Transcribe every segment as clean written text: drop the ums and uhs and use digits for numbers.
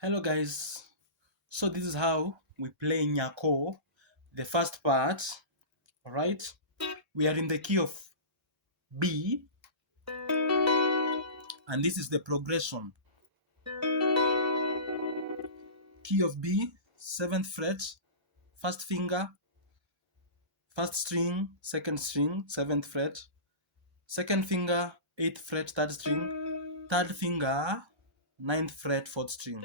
Hello guys, so this is how we play Nyako, the first part. Alright, we are in the key of B, and this is the progression. Key of B, 7th fret, first finger, first string, second string, 7th fret, second finger, 8th fret, third string, third finger, 9th fret, 4th string.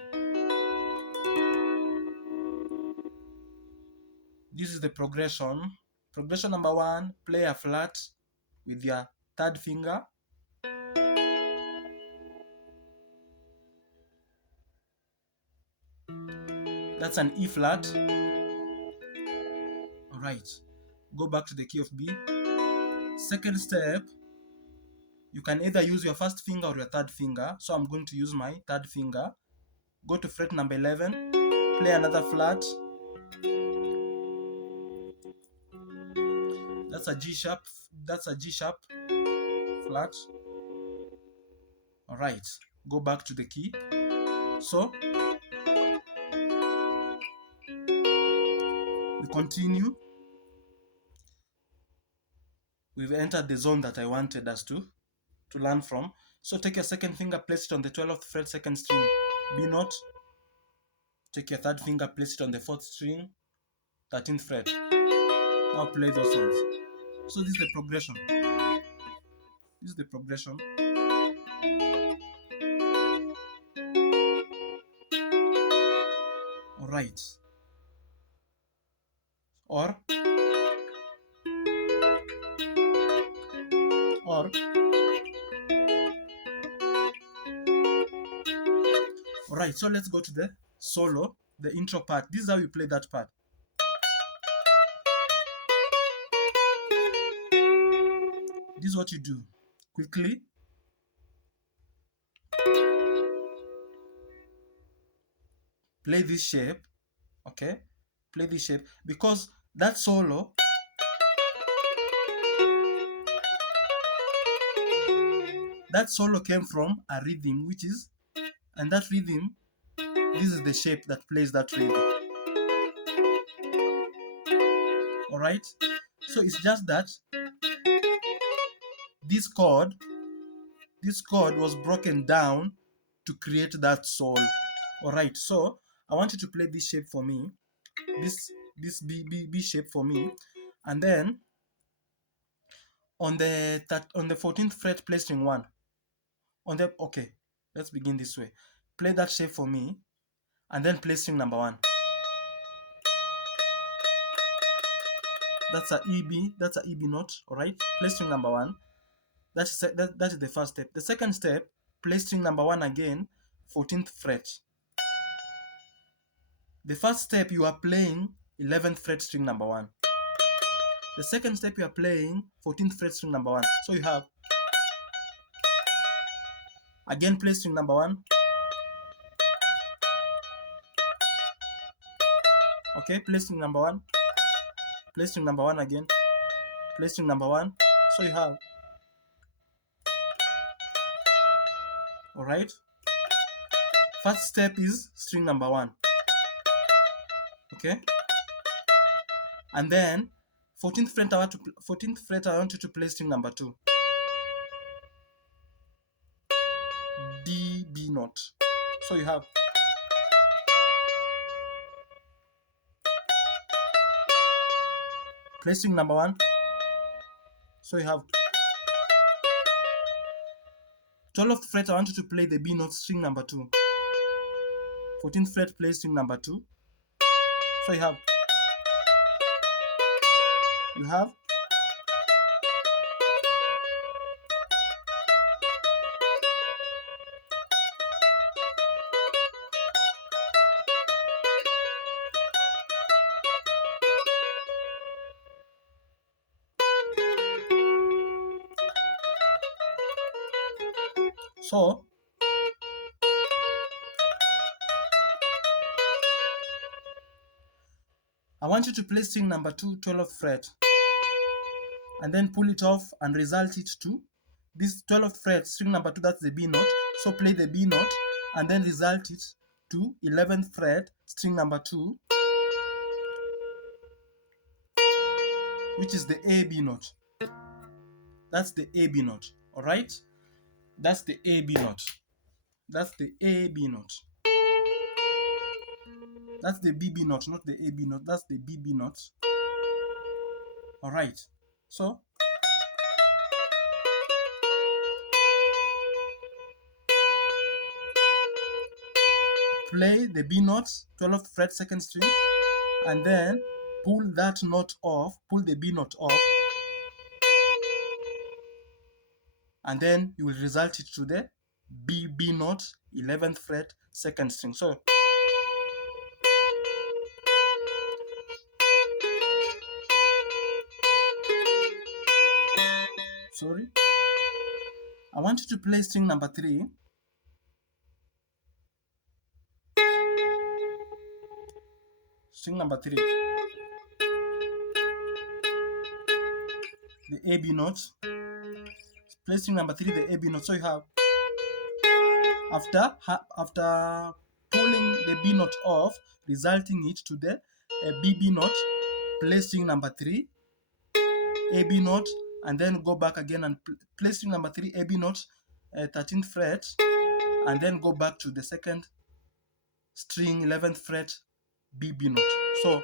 This is the progression. Progression number 1, play a flat with your third finger. That's an E flat. Alright, go back to the key of B. Second step, you can either use your first finger or your third finger. So I'm going to use my third finger. Go to fret number 11, play another flat. That's a G sharp. That's a G sharp flat. Alright, go back to the key. So we continue. We've entered the zone that I wanted us to learn from. So take your second finger, place it on the 12th fret, second string, B note. Take your third finger, place it on the 4th string, 13th fret. Now play those ones. So this is the progression. This is the progression. Alright. Or alright, so let's go to the solo, the intro part. This is how you play that part. This is what you do. Quickly. Play this shape. Okay? Play this shape. Because that solo came from a rhythm, which is, and that rhythm, this is the shape that plays that rhythm. Alright? So it's just that this chord was broken down to create that soul. Alright, so I want you to play this shape for me. This B shape for me. And then on the 14th fret, play string 1. Okay, let's begin this way. Play that shape for me, and then play string number 1. That's a EB note. Alright, play string number 1. That is the first step. The second step, play string number 1 again, 14th fret. The first step, you are playing 11th fret string number 1. The second step, you are playing 14th fret string number 1. So you have, again, play string number 1. Okay, play string number 1. Play string number 1 again. Play string number 1. So you have, alright. First step is string number 1. Okay. And then 14th fret I want you to play string number 2. B note. So you have, play string number 1. So you have 12th fret I want you to play the B note, string number 2. 14th fret, play string number 2. So you have so I want you to play string number 2, 12th fret, and then pull it off and result it to this 12th fret, string number 2, that's the B note. So play the B note and then result it to 11th fret, string number 2, which is the A B note. That's the A B note. All right? That's the A B note. That's the A B note. That's the B B note, not the A B note. That's the B B note. All right. So play the B note, 12th fret, 2nd string, and then pull that note off, pull the B note off, and then you will result it to the B note, 11th fret, 2nd string. So sorry, I want you to play string number 3. String number 3, the A B note. Play string number 3, the A B note. So you have, after pulling the B note off, resulting it to the B note, play string number 3, A B note, and then go back again and play string number 3, A B note, 13th fret, and then go back to the 2nd string, 11th fret, B note. So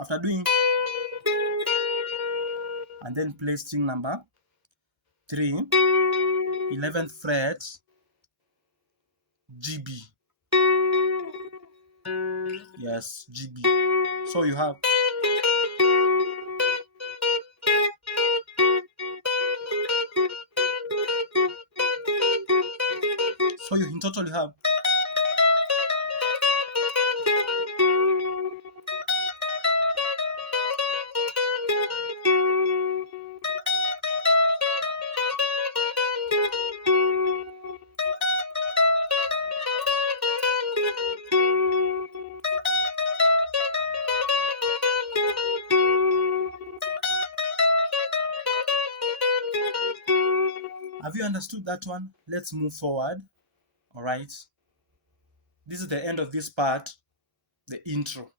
after doing, and then play string number 3, 11th fret, G B. Yes, G B. So you have, so you in total you have, have you understood that one? Let's move forward. All right. This is the end of this part, the intro.